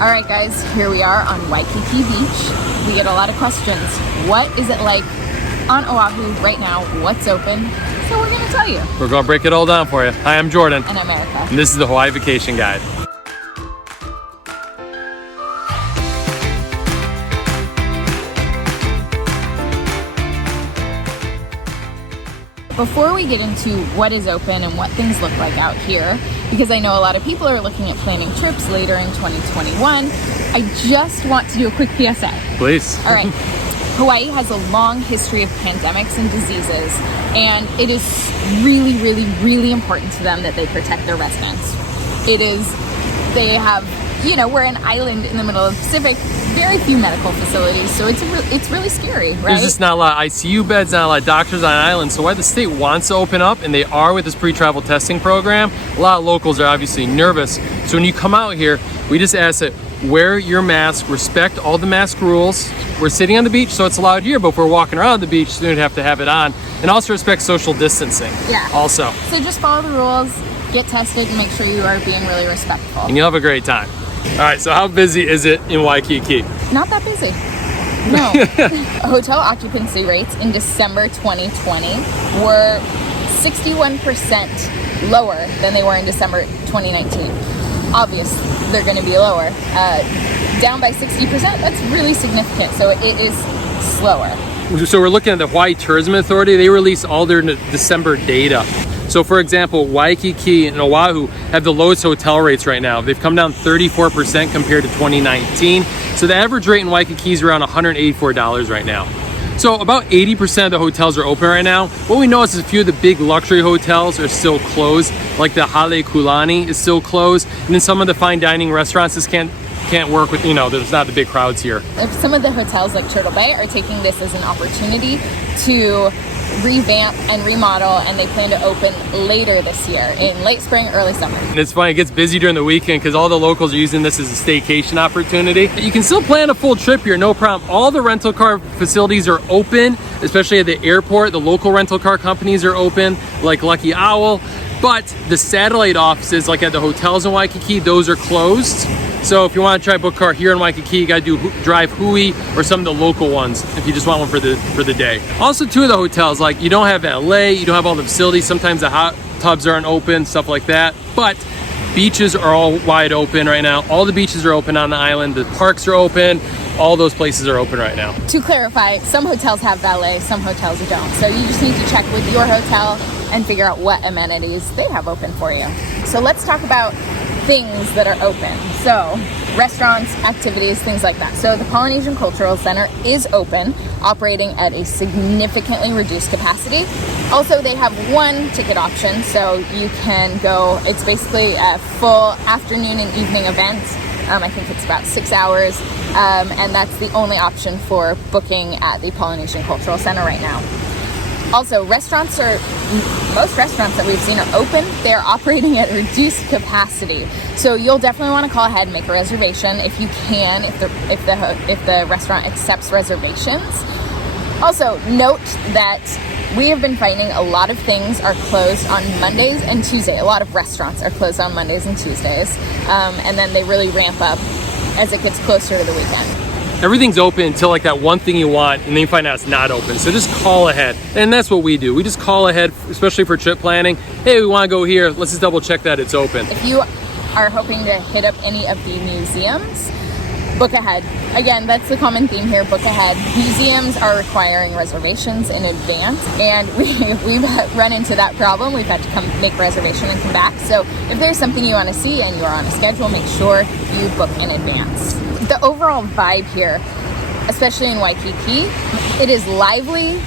All right, guys, here we are on Waikiki Beach. We get a lot of questions. What is it like on Oahu right now? What's open? So we're gonna tell you. We're gonna break it all down for you. Hi, I'm Jordan. And I'm Erica. And this is the Hawaii Vacation Guide. Before we get into what is open and what things look like out here, because I know a lot of people are looking at planning trips later in 2021, I just want to do a quick PSA. Please. All right. Hawaii has a long history of pandemics and diseases, and it is really, really, really important to them that they protect their residents. They have, we're an island in the middle of the Pacific, very few medical facilities, so it's really scary, right? There's just not a lot of ICU beds, not a lot of doctors on an island, so while the state wants to open up, and they are with this pre-travel testing program, a lot of locals are obviously nervous. So when you come out here, we just ask that wear your mask, respect all the mask rules. We're sitting on the beach, so it's allowed here, but if we're walking around the beach, then we'd have to have it on. And also respect social distancing. Yeah. Also. So just follow the rules, get tested, and make sure you are being really respectful. And you'll have a great time. All right, so how busy is it in Waikiki? Not that busy. No. Hotel occupancy rates in December 2020 were 61% lower than they were in December 2019. Obvious, they're going to be lower. Down by 60%, that's really significant. So it is slower. So we're looking at the Hawaii Tourism Authority. They release all their December data. So for example, Waikiki and Oahu have the lowest hotel rates right now. They've come down 34% compared to 2019. So the average rate in Waikiki is around $184 right now. So about 80% of the hotels are open right now. What we notice is a few of the big luxury hotels are still closed, like the Hale Kulani is still closed. And then some of the fine dining restaurants just can't work with, there's not the big crowds here. If some of the hotels like Turtle Bay are taking this as an opportunity to revamp and remodel, and they plan to open later this year in late spring, early summer. And it's funny, it gets busy during the weekend because all the locals are using this as a staycation opportunity. You can still plan a full trip here, no problem. All the rental car facilities are open, especially at the airport. The local rental car companies are open, like Lucky Owl. But the satellite offices, like at the hotels in Waikiki, those are closed. So if you want to try to book a car here in Waikiki, you got to drive Hui or some of the local ones if you just want one for the day. Also, two of the hotels, like you don't have LA, you don't have all the facilities. Sometimes the hot tubs aren't open, stuff like that. But beaches are all wide open right now. All the beaches are open on the island. The parks are open. All those places are open right now. To clarify, some hotels have valet, some hotels don't. So you just need to check with your hotel and figure out what amenities they have open for you. So let's talk about things that are open. So restaurants, activities, things like that. So the Polynesian Cultural Center is open, operating at a significantly reduced capacity. Also, they have one ticket option, so you can go, it's basically a full afternoon and evening event. I think it's about 6 hours, and that's the only option for booking at the Polynesian Cultural Center right now. Also, most restaurants that we've seen are open. They're operating at reduced capacity. So you'll definitely want to call ahead and make a reservation if you can, if the restaurant accepts reservations. Also, note that we have been finding a lot of things are closed on Mondays and Tuesdays. A lot of restaurants are closed on Mondays and Tuesdays. And then they really ramp up as it gets closer to the weekend. Everything's open until like that one thing you want, and then you find out it's not open. So just call ahead. And that's what we do. We just call ahead, especially for trip planning. Hey, we want to go here. Let's just double check that it's open. If you are hoping to hit up any of the museums, book ahead. Again, that's the common theme here, book ahead. Museums are requiring reservations in advance, and we've run into that problem. We've had to come make a reservation and come back. So if there's something you want to see and you are on a schedule, make sure you book in advance. The overall vibe here, especially in Waikiki, it is lively.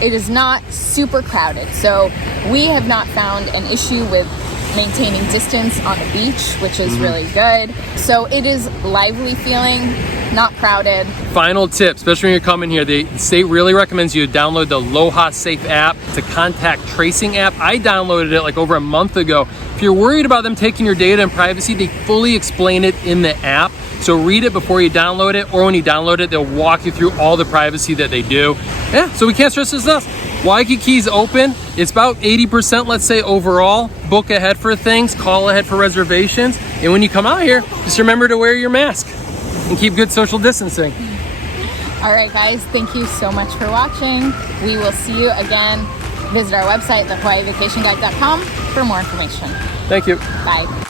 It is not super crowded. So we have not found an issue with maintaining distance on the beach, which is really good. So it is lively feeling. not crowded. Final tip, especially when you're coming here, the state really recommends you download the Aloha Safe app. It's a contact tracing app. I downloaded it like over a month ago. If you're worried about them taking your data and privacy, they fully explain it in the app. So read it before you download it, or when you download it, they'll walk you through all the privacy that they do. Yeah, so we can't stress this enough. Waikiki's open. It's about 80%, let's say, overall. Book ahead for things, call ahead for reservations. And when you come out here, just remember to wear your mask and keep good social distancing. All right, guys, thank you so much for watching. We will see you again. Visit our website, thehawaiivacationguide.com, for more information. Thank you. Bye.